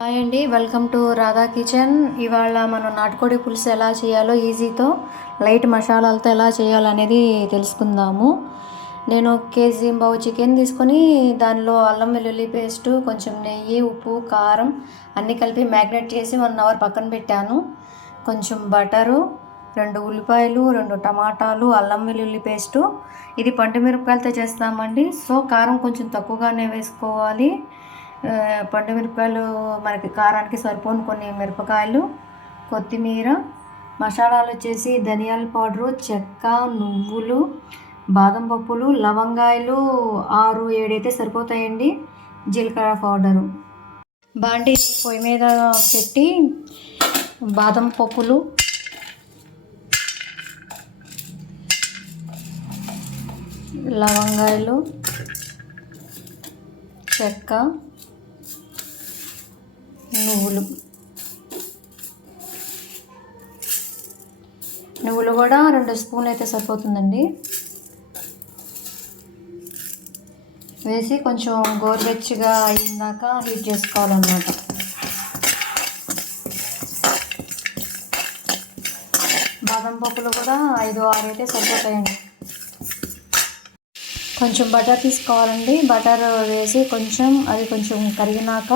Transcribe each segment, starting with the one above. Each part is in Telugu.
హాయ్ అండి, వెల్కమ్ టు రాధా కిచెన్. ఇవాళ మనం నాటుకోడి పులుసు ఎలా చేయాలో ఈజీతో లైట్ మసాలాలతో ఎలా చేయాలనేది తెలుసుకుందాము. నేను కేజీ బావు చికెన్ తీసుకొని దానిలో అల్లం వెల్లుల్లి పేస్టు, కొంచెం నెయ్యి, ఉప్పు, కారం అన్నీ కలిపి మ్యాగ్నేట్ చేసి 1 అవర్ పక్కన పెట్టాను. కొంచెం బటరు, 2 ఉల్లిపాయలు, 2 టమాటాలు, అల్లం వెల్లుల్లి పేస్టు. ఇది పండు మిరపకాయలతో చేస్తామండి, సో కారం కొంచెం తక్కువగానే వేసుకోవాలి. పండు మిరపకాయలు మనకి కారానికి సరిపోను కొన్ని మిరపకాయలు, కొత్తిమీర. మసాలాలు వచ్చేసి ధనియాల పౌడరు, చెక్క, నువ్వులు, బాదం పప్పులు, లవంగాయలు 6-7 అయితే సరిపోతాయండి, జీలకర్ర పౌడరు. బాండి పొయ్యి మీద పెట్టి బాదం పప్పులు, లవంగాయలు, చెక్క, నువ్వులు కూడా 2 స్పూన్లు అయితే సరిపోతుందండి. వేసి కొంచెం గోరువెచ్చగా అయిందాక హీట్ చేసుకోవాలన్నమాట. బాదం పప్పులు కూడా 5-6 అయితే సరిపోతాయండి. కొంచెం బటర్ తీసుకోవాలండి. బటర్ వేసి అది కొంచెం కరిగినాక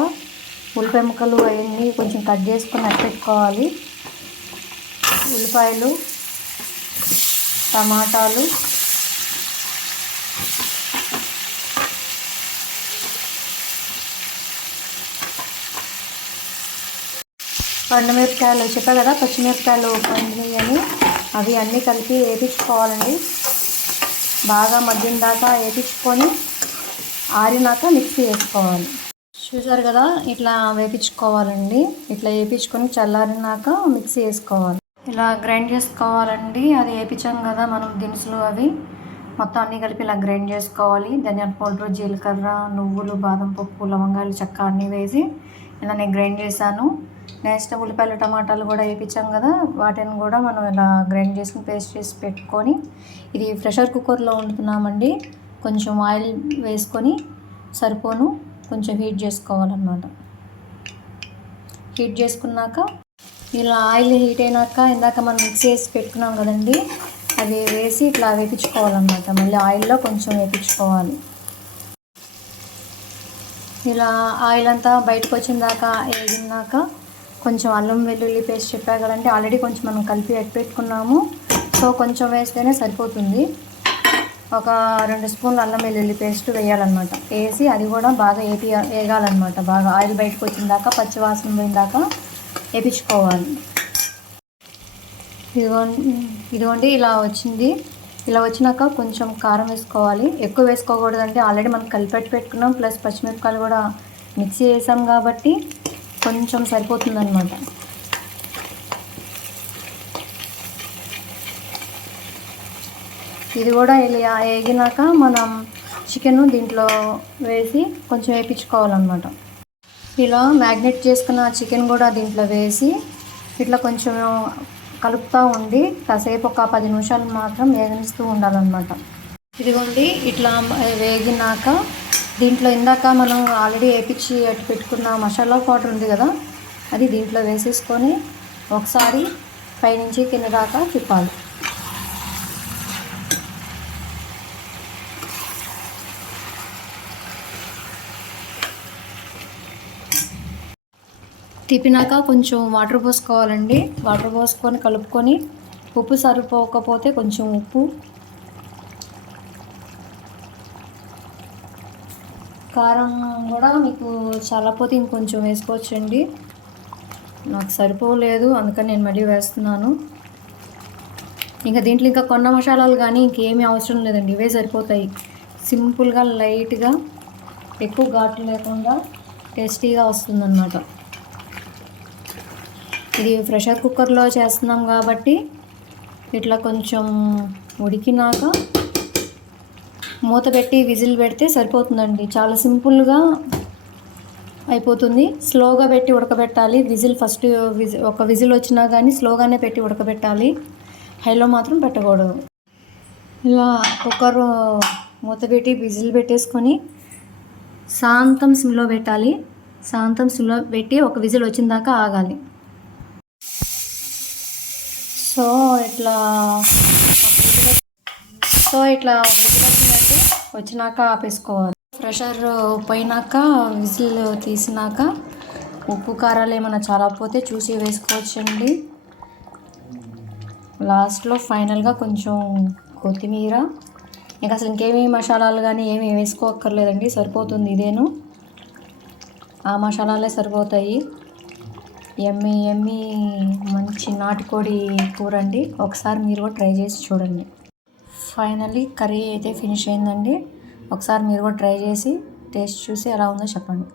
ఉల్లిపాయ ముక్కలు అవన్నీ కొంచెం కట్ చేసుకొని పెట్టుకోవాలి. ఉల్లిపాయలు, టమాటాలు, పండుమిరపకాయలు చెప్పా కదా, పచ్చిమిరపకాయలు పండినవి అని, అవి అన్నీ కలిపి వేయించుకోవాలండి. బాగా మగ్గిన దాకా వేయించుకొని ఆరినాక మిక్సీ వేసుకోవాలి. చూసారు కదా, ఇట్లా వేయించుకోవాలండి. ఇట్లా వేయించుకొని చల్లారినాక మిక్సీ వేసుకోవాలి. ఇలా గ్రైండ్ చేసుకోవాలండి. అది వేయించాం కదా మనం దినుసులు, అవి మొత్తం అన్నీ కలిపి ఇలా గ్రైండ్ చేసుకోవాలి. ధనియాల పౌడర్, జీలకర్ర, నువ్వులు, బాదం పప్పు, లవంగాలు, చెక్క అన్నీ వేసి ఇలా నేను గ్రైండ్ చేశాను. నెక్స్ట్ ఉల్లిపాయలు, టమాటాలు కూడా వేయించాం కదా, వాటిని కూడా మనం ఇలా గ్రైండ్ చేసుకుని పేస్ట్ చేసి పెట్టుకొని, ఇది ప్రెషర్ కుక్కర్లో వండుతున్నామండి. కొంచెం ఆయిల్ వేసుకొని సరిపోను కొంచెం హీట్ చేసుకోవాలన్నమాట. హీట్ చేసుకున్నాక ఇలా ఆయిల్ హీట్ అయినాక ఇందాక మనం మిక్స్ చేసి పెట్టుకున్నాం కదండి, అది వేసి ఇట్లా వేయించుకోవాలన్నమాట. మళ్ళీ ఆయిల్లో కొంచెం వేయించుకోవాలి. ఇలా ఆయిల్ అంతా బయటకు వచ్చిన దాకా వేగినాక కొంచెం అల్లం వెల్లుల్లి పేస్ట్ చెప్పా కదండి, ఆల్రెడీ కొంచెం మనం కలిపి పెట్టుకున్నాము, సో కొంచెం వేస్తేనే సరిపోతుంది. ఒక 2 స్పూన్లు అల్లం వెల్లుల్లి పేస్ట్ వేయాలన్నమాట. వేసి అది కూడా బాగా వేగాలన్నమాట. బాగా ఆయిల్ బయటకు వచ్చిన దాకా, పచ్చివాసన పోయిన దాకా వేయించుకోవాలి. ఇదిగోండి ఇలా వచ్చింది. ఇలా వచ్చినాక కొంచెం కారం వేసుకోవాలి. ఎక్కువ వేసుకోకూడదంటే ఆల్రెడీ మనం కలిపెట్టి పెట్టుకున్నాం, ప్లస్ పచ్చిమిరపకాయలు కూడా మిక్సీ వేసాం కాబట్టి కొంచెం సరిపోతుందన్నమాట. ఇది కూడా ఇలా వేగినాక మనం చికెన్ దీంట్లో వేసి కొంచెం వేయించుకోవాలన్నమాట. ఇలా మ్యాగ్నేట్ చేసుకున్న చికెన్ కూడా దీంట్లో వేసి ఇట్లా కొంచెం కలుపుతూ ఉండి కాసేపు ఒక 10 నిమిషాలు మాత్రం వేగనిస్తూ ఉండాలన్నమాట. ఇదిగోండి ఇట్లా వేగినాక దీంట్లో ఇందాక మనం ఆల్రెడీ వేయించి అటు పెట్టుకున్న మసాలా పౌడర్ ఉంది కదా, అది దీంట్లో వేసేసుకొని ఒకసారి పైనుంచి కింద దాకా తిప్పాలి. తిప్పినాక కొంచెం వాటర్ పోసుకోవాలండి. వాటర్ పోసుకొని కలుపుకొని, ఉప్పు సరిపోకపోతే కొంచెం ఉప్పు, కారం కూడా మీకు చాలాపోతే ఇంకొంచెం వేసుకోవచ్చండి. నాకు సరిపోలేదు, అందుకని నేను మళ్ళీ వేస్తున్నాను. ఇంకా దీంట్లో ఇంకా కొన్న మసాలాలు కానీ ఇంకేమీ అవసరం లేదండి, ఇవే సరిపోతాయి. సింపుల్గా లైట్గా ఎక్కువ ఘాటు లేకుండా టేస్టీగా వస్తుందన్నమాట. ఇది ప్రెషర్ కుక్కర్లో చేస్తున్నాం కాబట్టి ఇట్లా కొంచెం ఉడికినాక మూత పెట్టి విజిల్ పెడితే సరిపోతుందండి. చాలా సింపుల్గా అయిపోతుంది. స్లోగా పెట్టి ఉడకబెట్టాలి. ఫస్ట్ ఒక విజిల్ వచ్చినా కానీ స్లోగానే పెట్టి ఉడకబెట్టాలి, హైలో మాత్రం పెట్టకూడదు. ఇలా కుక్కర్ మూత పెట్టి విజిల్ పెట్టేసుకొని శాంతం సిమ్లో పెట్టాలి. శాంతం సిమ్లో పెట్టి ఒక విజిల్ వచ్చిన దాకా ఆగాలి. సో ఇట్లా ఒక విజిల్ వచ్చినట్టు వచ్చినాక ఆపేసుకోవాలి. ప్రెషర్ పోయినాక విజిల్ తీసినాక ఉప్పు కారాలు ఏమైనా చాలా పోతే చూసి వేసుకోవచ్చండి. లాస్ట్లో ఫైనల్గా కొంచెం కొత్తిమీర, ఇంకా అసలు ఇంకేమీ మసాలాలు కానీ ఏమీ వేసుకోక్కర్లేదండి, సరిపోతుంది ఇదేను. ఆ మసాలాలే సరిపోతాయి. ఎమ్మి ఎమ్మి మంచి నాటుకోడి కూర అండి. ఒకసారి మీరు కూడా ట్రై చేసి చూడండి. ఫైనల్లీ కర్రీ అయితే ఫినిష్ అయిందండి. ఒకసారి మీరు కూడా ట్రై చేసి టేస్ట్ చూసి ఎలా ఉందో చెప్పండి.